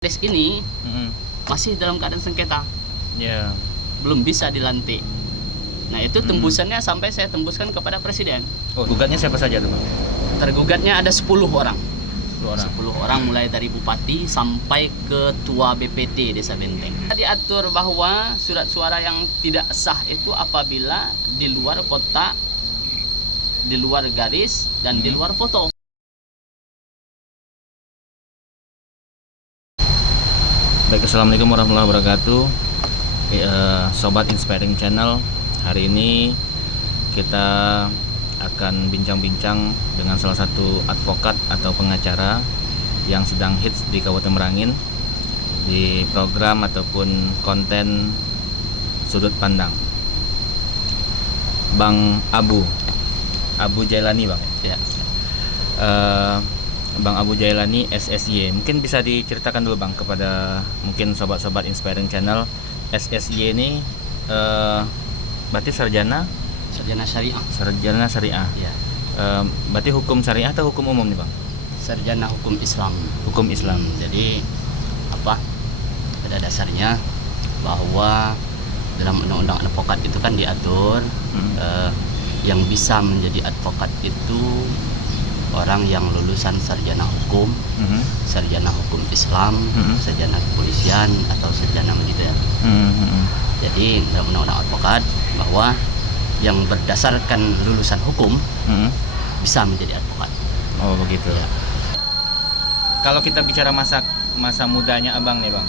Kades ini masih dalam keadaan sengketa, Ya. belum bisa dilantik. Nah itu tembusannya sampai saya tembuskan kepada presiden. Oh, gugatnya siapa saja tuh, Bang? Tergugatnya ada 10 orang. 10 orang. 10 orang mulai dari bupati sampai ketua BPT Desa Benteng. Diatur bahwa surat suara yang tidak sah itu apabila di luar kotak, di luar garis, dan di luar foto. Baik, assalamualaikum warahmatullahi wabarakatuh. Sobat Inspiring Channel, hari ini kita akan bincang-bincang dengan salah satu advokat atau pengacara yang sedang hits di Kabupaten Merangin di program ataupun konten Sudut Pandang. Bang Abu Jailani, Bang. Ya. Bang Abu Jailani SSY, mungkin bisa diceritakan dulu, Bang, kepada mungkin sobat-sobat Inspiring Channel. SSY ini berarti sarjana syariah. Ya. Berarti hukum syariah atau hukum umum nih, Bang? Sarjana hukum Islam. Hukum Islam. Jadi pada dasarnya bahwa dalam undang-undang advokat itu kan diatur yang bisa menjadi advokat itu orang yang lulusan sarjana hukum, sarjana hukum Islam, sarjana kepolisian atau sarjana militer. Jadi dalam undang-undang advokat bahwa yang berdasarkan lulusan hukum bisa menjadi advokat. Oh, begitu. Ya. Kalau kita bicara masa mudanya Abang nih, Bang,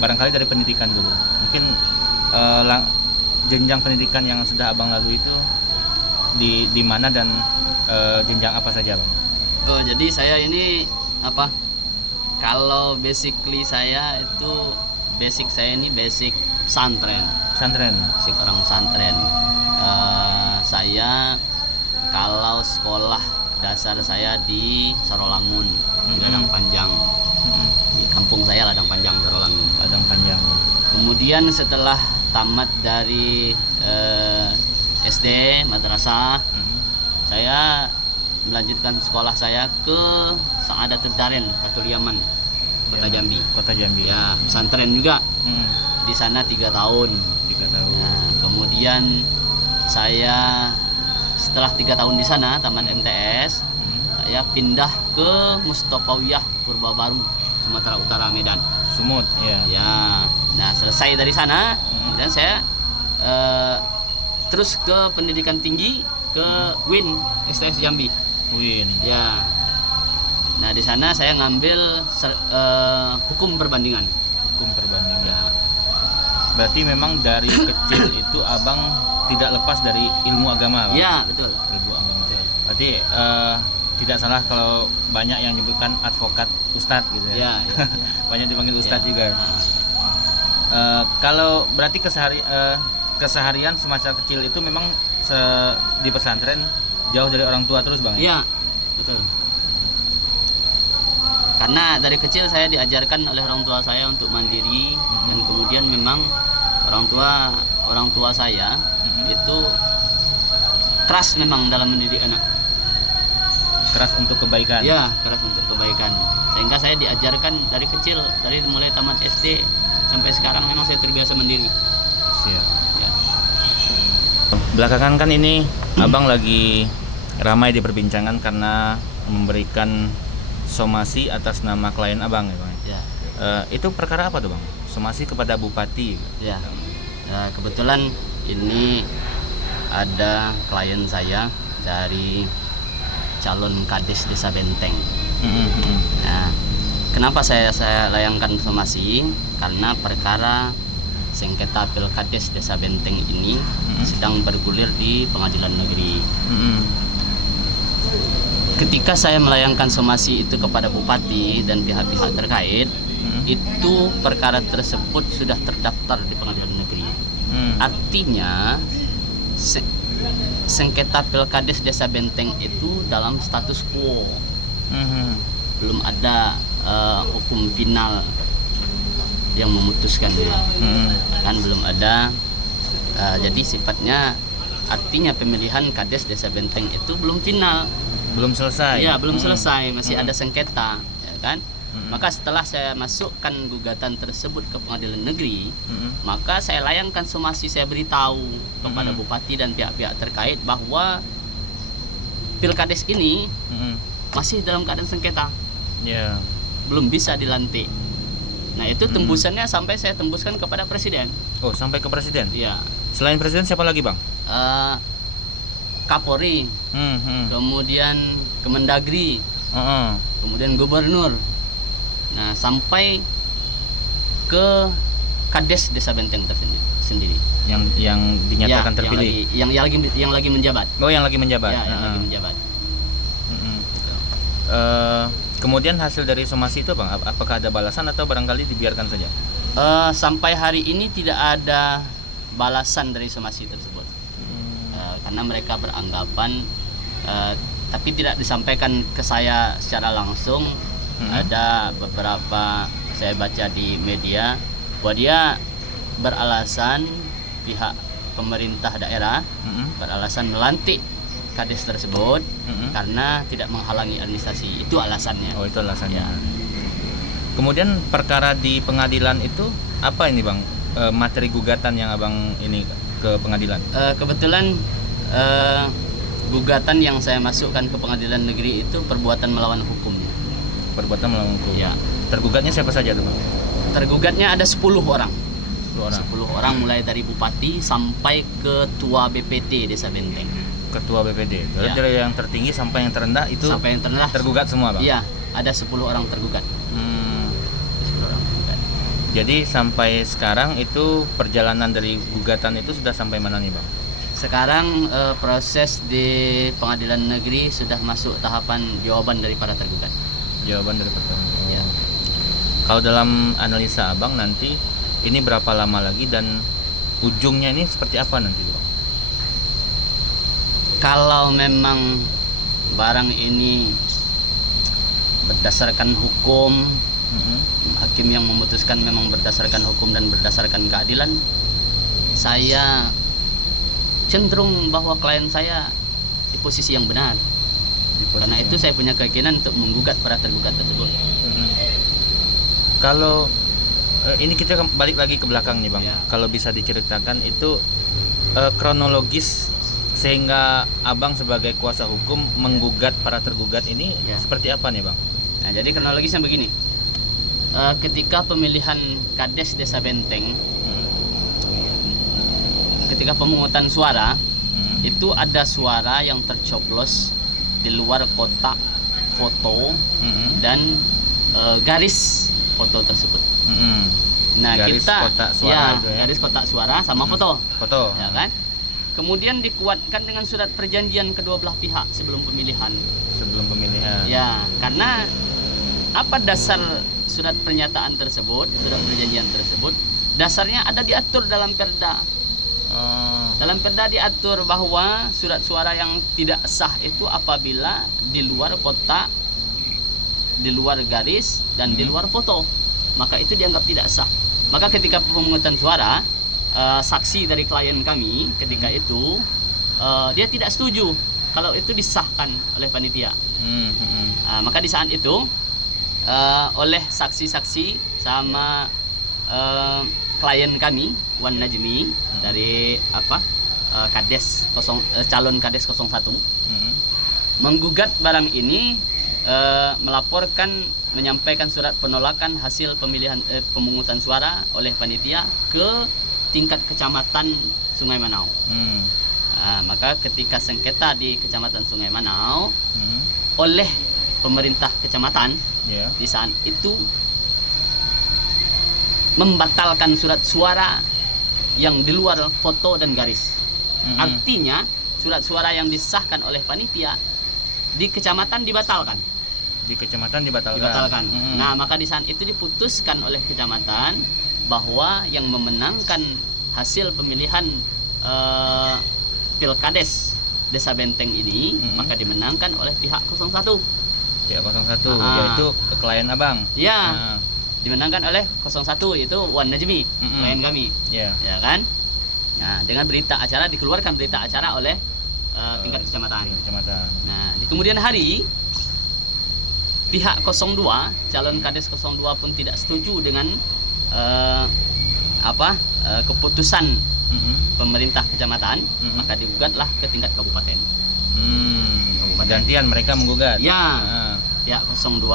barangkali dari pendidikan dulu. Mungkin jenjang pendidikan yang sudah Abang lalui itu di mana dan jenjang apa saja, Bang? Oh, jadi saya ini kalau basically saya itu basic pesantren. Basic orang pesantren. Saya kalau sekolah dasar saya di Sarolangun, di Ladang Panjang. Di kampung saya Ladang Panjang, Sarolangun. Ladang Panjang. Kemudian setelah tamat dari SD madrasah, saya melanjutkan sekolah saya ke Sa'adatul Daren, Fatul Yaman, Kota Jambi. Kota Jambi. Ya, pesantren juga. Di sana 3 tahun. 3 tahun. Nah, kemudian saya setelah 3 tahun di sana tamat MTS, saya pindah ke Mustofawiyah Purba Baru, Sumatera Utara, Medan. Sumut, ya. Ya, nah selesai dari sana, kemudian saya terus ke pendidikan tinggi ke UIN STS Jambi. UIN. Ya, nah di sana saya ngambil hukum perbandingan. Hukum perbandingan. Ya, Berarti memang dari kecil itu Abang tidak lepas dari ilmu agama, Bang? ya betul. Ilmu agama. Berarti tidak salah kalau banyak yang menyebutkan advokat ustadz gitu ya. Ya, ya, ya. Banyak dipanggil ustadz Ya. juga. Kalau berarti keseharian semasa kecil itu memang di pesantren jauh dari orang tua terus, Bang? Iya, betul. Karena dari kecil saya diajarkan oleh orang tua saya untuk mandiri, dan kemudian memang orang tua saya itu keras memang dalam mendidik anak. Keras untuk kebaikan. Ya, keras untuk kebaikan. Sehingga saya diajarkan dari kecil, dari mulai tamat SD sampai sekarang memang saya terbiasa mandiri. Siap. Ya. Belakangan kan ini Abang lagi ramai di perbincangan karena memberikan somasi atas nama klien Abang, ya, Bang. Ya. Itu perkara apa tuh, Bang? Somasi kepada bupati. Ya. Nah, kebetulan ini ada klien saya dari calon kades Desa Benteng. Nah, kenapa saya layangkan somasi? Karena perkara sengketa Pilkades Desa Benteng ini sedang bergulir di Pengadilan Negeri. Ketika saya melayangkan somasi itu kepada bupati dan pihak-pihak terkait, itu perkara tersebut sudah terdaftar di Pengadilan Negeri. Artinya sengketa Pilkades Desa Benteng itu dalam status quo. Belum ada hukum final yang memutuskannya. Kan belum ada. Jadi sifatnya, artinya pemilihan Kades Desa Benteng itu belum final. Belum selesai. Iya, belum selesai, masih ada sengketa, ya kan? Maka setelah saya masukkan gugatan tersebut ke pengadilan negeri, maka saya layangkan somasi, saya beritahu kepada bupati dan pihak-pihak terkait bahwa Pilkades ini masih dalam keadaan sengketa, belum bisa dilantik. Nah itu tembusannya sampai saya tembuskan kepada presiden. Oh, sampai ke presiden? Iya. Selain presiden siapa lagi, Bang? Kapolri, kemudian Kemendagri, kemudian gubernur. Nah sampai ke Kades Desa Benteng sendiri. Yang dinyatakan terpilih. Yang lagi menjabat. Oh, yang lagi menjabat. Ya, yang lagi menjabat. Kemudian hasil dari somasi itu, Bang, apakah ada balasan atau barangkali dibiarkan saja? Sampai hari ini tidak ada balasan dari somasi tersebut. Karena mereka beranggapan, tapi tidak disampaikan ke saya secara langsung. Ada beberapa saya baca di media bahwa dia beralasan, pihak pemerintah daerah beralasan melantik Kades tersebut karena tidak menghalangi administrasi. Itu alasannya. Oh, itu alasannya. Ya. Kemudian perkara di pengadilan itu apa ini, Bang? Materi gugatan yang Abang ini ke pengadilan? Kebetulan gugatan yang saya masukkan ke pengadilan negeri itu perbuatan melawan hukumnya. Perbuatan melawan hukum. Ya. Tergugatnya siapa saja tuh, Bang? Tergugatnya ada 10 orang. 10 orang mulai dari bupati sampai ketua BPT Desa Benteng. Ketua BPD. Jadi dari yang tertinggi sampai yang terendah itu sampai yang terendah tergugat semua, Bang? Iya, ada 10 orang tergugat. 10 orang tergugat. Jadi sampai sekarang itu perjalanan dari gugatan itu sudah sampai mana nih, Bang? Sekarang proses di pengadilan negeri sudah masuk tahapan jawaban dari para tergugat. Jawaban dari pertama. Ya. Kalau dalam analisa Abang nanti ini berapa lama lagi dan ujungnya ini seperti apa nanti, Bang? Kalau memang barang ini berdasarkan hukum, hakim yang memutuskan memang berdasarkan hukum dan berdasarkan keadilan, saya cenderung bahwa klien saya di posisi yang benar. Karena itu saya punya keyakinan untuk menggugat para tergugat tersebut. Kalau ini kita balik lagi ke belakang nih, Bang. Ya. Kalau bisa diceritakan itu kronologis sehingga Abang sebagai kuasa hukum menggugat para tergugat ini seperti apa nih, Bang? Nah, jadi kronologisnya begini. Ketika pemilihan Kades Desa Benteng, ketika pemungutan suara, itu ada suara yang tercoblos di luar kotak foto dan garis foto tersebut. Nah, garis kita kotak suara itu ya? garis kotak suara sama foto, ya kan? Kemudian dikuatkan dengan surat perjanjian kedua belah pihak sebelum pemilihan. Ya, karena apa dasar surat pernyataan tersebut, surat perjanjian tersebut? Dasarnya ada diatur dalam Perda. Dalam Perda diatur bahwa surat suara yang tidak sah itu apabila di luar kotak, di luar garis, dan di luar foto, maka itu dianggap tidak sah. Maka ketika pemungutan suara, saksi dari klien kami ketika itu dia tidak setuju kalau itu disahkan oleh panitia. Maka di saat itu oleh saksi-saksi sama klien kami Wan Najmi dari Kades calon Kades 01 menggugat barang ini, melaporkan, menyampaikan surat penolakan hasil pemilihan pemungutan suara oleh panitia ke tingkat kecamatan Sungai Manau. Maka ketika sengketa di kecamatan Sungai Manau oleh pemerintah kecamatan di saat itu membatalkan surat suara yang di luar foto dan garis. Artinya surat suara yang disahkan oleh panitia di kecamatan dibatalkan. Nah, maka di saat itu diputuskan oleh kecamatan bahwa yang memenangkan hasil pemilihan Pilkades Desa Benteng ini maka dimenangkan oleh pihak 01. Pihak 01 yaitu klien Abang. Ya. Dimenangkan oleh 01 yaitu Wan Najmi, klien kami. Ya kan? Nah, dengan berita acara dikeluarkan berita acara oleh tingkat kecamatan. Kecamatan. Nah, di kemudian hari pihak 02, calon Kades 02 pun tidak setuju dengan keputusan pemerintah kecamatan, maka digugatlah ke tingkat kabupaten. Gantian mereka menggugat. Ya, pihak 02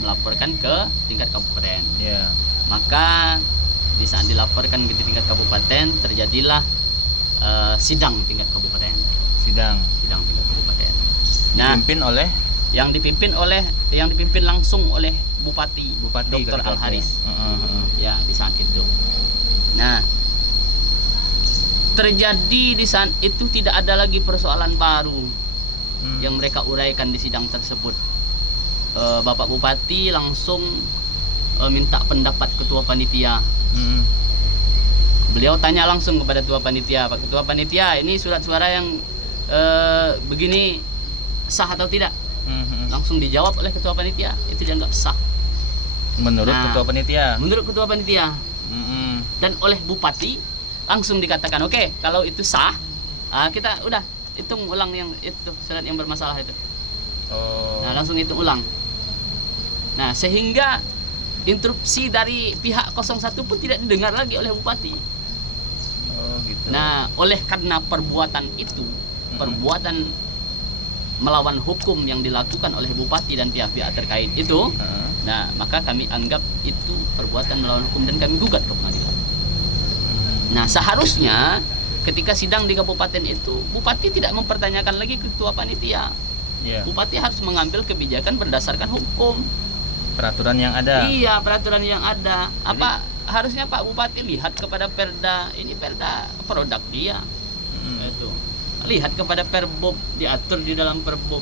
melaporkan ke tingkat kabupaten. Ya. Maka di saat dilaporkan ke tingkat kabupaten, terjadilah sidang tingkat kabupaten. Sidang tingkat kabupaten. Nah, yang dipimpin langsung oleh Bupati Dr. Al Haris. Ya, di saat itu. Nah, terjadi di saat itu tidak ada lagi persoalan baru yang mereka uraikan di sidang tersebut. Bapak Bupati langsung minta pendapat ketua panitia. Beliau tanya langsung kepada ketua panitia, Pak Ketua Panitia, ini surat suara yang begini sah atau tidak? Langsung dijawab oleh ketua panitia, itu dianggap sah. Menurut ketua panitia. Menurut ketua panitia. Dan oleh Bupati langsung dikatakan, oke, kalau itu sah, kita udah hitung ulang yang itu surat yang bermasalah itu. Nah, langsung hitung ulang. Nah, sehingga interupsi dari pihak 01 pun tidak didengar lagi oleh Bupati. Gitu. Nah, oleh karena perbuatan itu, perbuatan melawan hukum yang dilakukan oleh Bupati dan pihak-pihak terkait itu, nah, maka kami anggap itu perbuatan melawan hukum dan kami gugat ke pengadilan. Nah, seharusnya ketika sidang di kabupaten itu, Bupati tidak mempertanyakan lagi ke ketua panitia. Bupati harus mengambil kebijakan berdasarkan hukum. Peraturan yang ada. Iya, peraturan yang ada. Harusnya Pak Bupati lihat kepada Perda, ini Perda produk dia. Itu. Lihat kepada Perbob, diatur di dalam Perbob.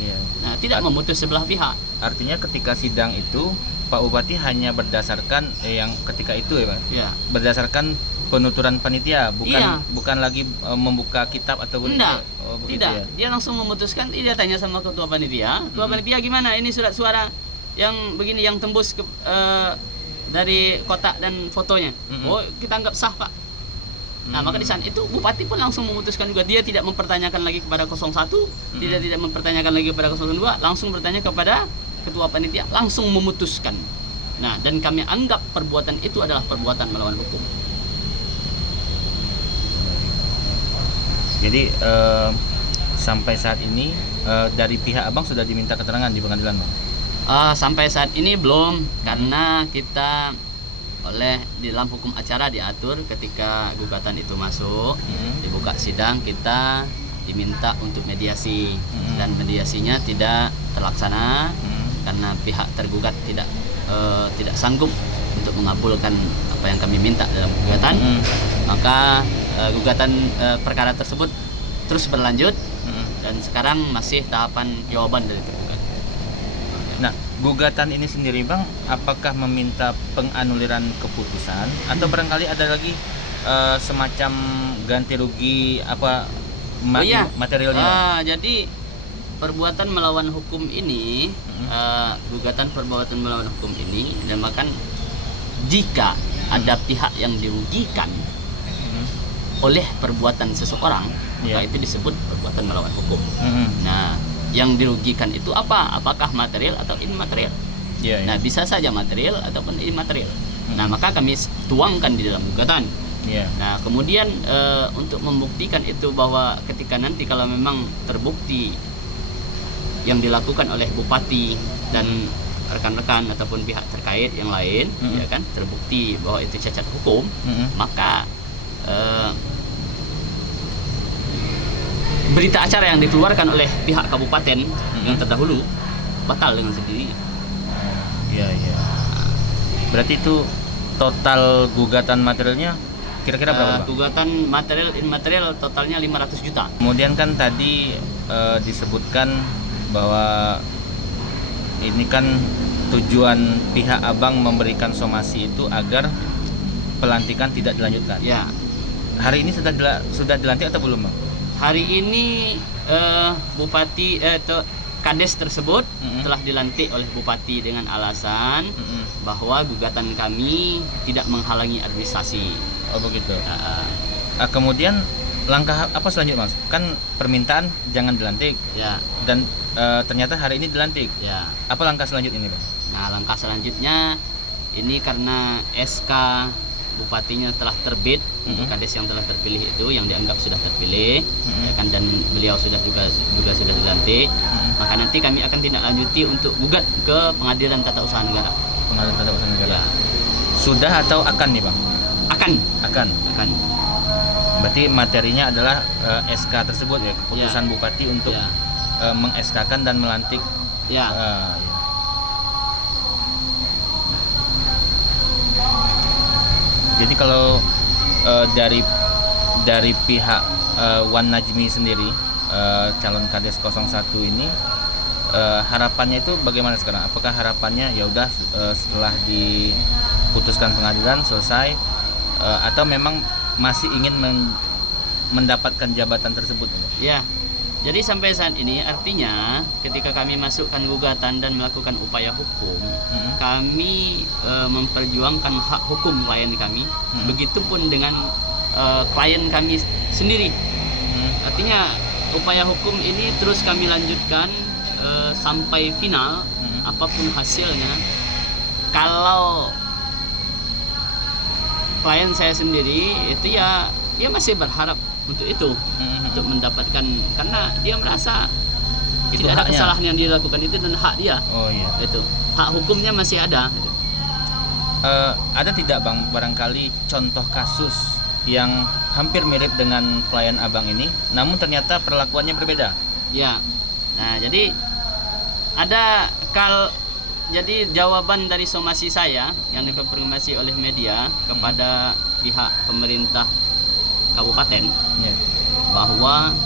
Iya. Nah, tidak memutus sebelah pihak. Artinya ketika sidang itu Pak Bupati hanya berdasarkan yang ketika itu ya, Pak. Iya. Berdasarkan penuturan panitia, bukan lagi membuka kitab atau tidak. Begitu ya? Dia langsung memutuskan, dia tanya sama ketua panitia. Ketua panitia gimana? Ini surat suara yang begini yang tembus ke dari kotak dan fotonya. Oh, kita anggap sah, Pak. Nah, maka di saat itu Bupati pun langsung memutuskan juga, dia tidak mempertanyakan lagi kepada 01, tidak mempertanyakan lagi kepada 02, langsung bertanya kepada ketua panitia, langsung memutuskan. Nah, dan kami anggap perbuatan itu adalah perbuatan melawan hukum. Jadi sampai saat ini dari pihak abang sudah diminta keterangan di pengadilan, Bang? Sampai saat ini belum, karena kita di dalam hukum acara diatur ketika gugatan itu masuk, dibuka sidang, kita diminta untuk mediasi, dan mediasinya tidak terlaksana karena pihak tergugat tidak sanggup untuk mengabulkan apa yang kami minta dalam gugatan. Maka gugatan perkara tersebut terus berlanjut, dan sekarang masih tahapan jawaban dari tergugat. Nah, gugatan ini sendiri, Bang, apakah meminta penganuliran keputusan atau barangkali ada lagi semacam ganti rugi materialnya? Jadi perbuatan melawan hukum ini, gugatan perbuatan melawan hukum ini dinamakan jika ada pihak yang dirugikan oleh perbuatan seseorang, maka itu disebut perbuatan melawan hukum. Nah, yang dirugikan itu apa? Apakah material atau imaterial? Nah, bisa saja material ataupun imaterial. Nah, maka kami tuangkan di dalam gugatan. Nah, kemudian untuk membuktikan itu, bahwa ketika nanti kalau memang terbukti yang dilakukan oleh Bupati dan rekan-rekan ataupun pihak terkait yang lain, ya kan, terbukti bahwa itu cacat hukum, maka berita acara yang dikeluarkan oleh pihak kabupaten yang terdahulu batal dengan sendiri. Iya. Berarti itu total gugatan materialnya kira-kira berapa, Pak? Gugatan material imaterial totalnya 500 juta. Kemudian kan tadi disebutkan bahwa ini kan tujuan pihak abang memberikan somasi itu agar pelantikan tidak dilanjutkan. Ya. Hari ini sudah dilantik atau belum, Bang? Hari ini Bupati Kades tersebut telah dilantik oleh Bupati dengan alasan bahwa gugatan kami tidak menghalangi administrasi. Oh, begitu. Kemudian langkah apa selanjutnya, Mas? Kan permintaan jangan dilantik. Ya. Dan ternyata hari ini dilantik. Ya. Apa langkah selanjutnya ini, Bang? Nah, langkah selanjutnya ini karena SK bupatinya telah terbit untuk kades yang telah terpilih itu, yang dianggap sudah terpilih, ya kan, dan beliau sudah juga sudah dilantik. Maka nanti kami akan tindak lanjuti untuk gugat ke Pengadilan Tata Usaha Negara. Pengadilan Tata Usaha Negara. Ya. Sudah atau akan nih, Bang? Akan. Berarti materinya adalah SK tersebut ya, keputusan bupati untuk Ya. meng-SK-kan dan melantik. Ya. Ya. Jadi kalau dari pihak Wan Najmi sendiri, calon Kades 01 ini, harapannya itu bagaimana sekarang? Apakah harapannya ya udah setelah diputuskan pengadilan selesai, atau memang masih ingin mendapatkan jabatan tersebut? Ya. Jadi sampai saat ini artinya ketika kami masukkan gugatan dan melakukan upaya hukum, kami memperjuangkan hak hukum klien kami. Begitupun dengan klien kami sendiri. Artinya upaya hukum ini terus kami lanjutkan sampai final, apapun hasilnya. Kalau klien saya sendiri itu ya dia masih berharap untuk itu, untuk mendapatkan, karena dia merasa Itu tidak ada haknya. kesalahan yang dilakukan itu dan hak dia. Oh iya. Itu hak hukumnya masih ada. Ada tidak, Bang, barangkali contoh kasus yang hampir mirip dengan klien Abang ini, namun ternyata perlakuannya berbeda? Ya. Nah, jadi jadi jawaban dari somasi saya yang dikonfirmasi oleh media kepada pihak pemerintah kabupaten Ya. bahwa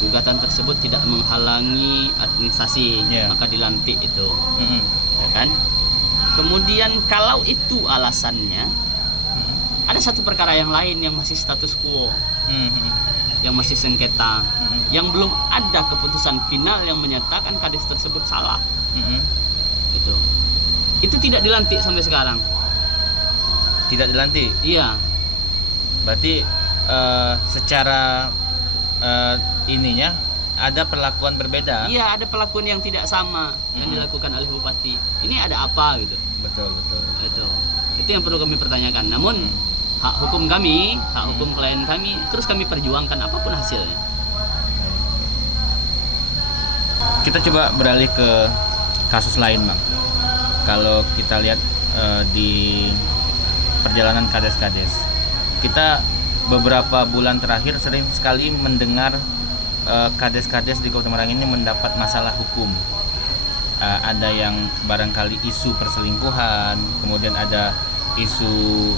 gugatan tersebut tidak menghalangi administrasi, Ya. maka dilantik itu, Mm-mm. ya kan? Kemudian kalau itu alasannya, ada satu perkara yang lain yang masih status quo, Mm-mm. yang masih sengketa, Mm-mm. yang belum ada keputusan final yang menyatakan kades tersebut salah. Mm-mm. Gitu. Itu tidak dilantik sampai sekarang. Tidak dilantik. Iya, Berarti secara ininya ada perlakuan berbeda. iya, ada perlakuan yang tidak sama yang dilakukan oleh bupati. Ini ada apa gitu? Betul. Itu yang perlu kami pertanyakan. Namun hak hukum kami, hak hukum klien kami terus kami perjuangkan apapun hasilnya. Kita coba beralih ke kasus lain, Bang. Kalau kita lihat di perjalanan kades-kades, kita beberapa bulan terakhir sering sekali mendengar kades-kades di Kota Merang ini mendapat masalah hukum. Ada yang barangkali isu perselingkuhan, kemudian ada isu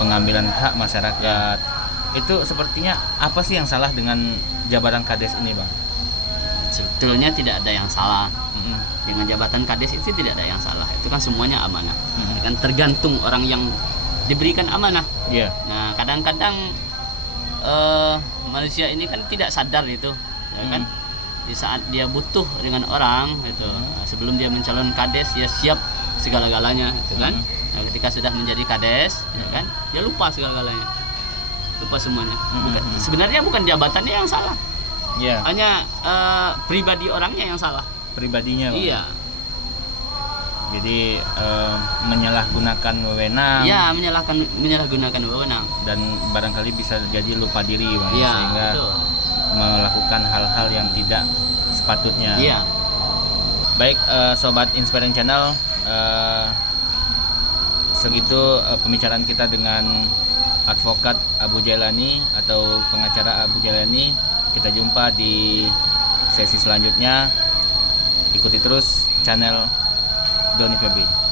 pengambilan hak masyarakat. Itu sepertinya apa sih yang salah dengan jabatan kades ini, Bang? Sebetulnya tidak ada yang salah Mm-mm. dengan jabatan kades itu, tidak ada yang salah. Itu kan semuanya amanah. Mm-mm. Kan tergantung orang yang diberikan amanah. Iya. Nah, kadang-kadang manusia ini kan tidak sadar itu, ya kan? Di saat dia butuh dengan orang itu, sebelum dia mencalon kades dia siap segala-galanya, gitu kan? Nah, ketika sudah menjadi kades, ya kan? Dia lupa segala-galanya. Lupa semuanya. Sebenarnya bukan jabatannya yang salah. Iya. Hanya pribadi orangnya yang salah. Pribadinya, Bang. Iya. Jadi menyalahgunakan wewenang. Iya, menyalahgunakan wewenang. Dan barangkali bisa jadi lupa diri, Bang, Iya, sehingga betul. melakukan hal-hal yang tidak sepatutnya. Iya. Baik, sobat Inspiring Channel, segitu pembicaraan kita dengan advokat Abu Jailani atau pengacara Abu Jailani. Kita jumpa di sesi selanjutnya. Ikuti terus channel Doni Febri.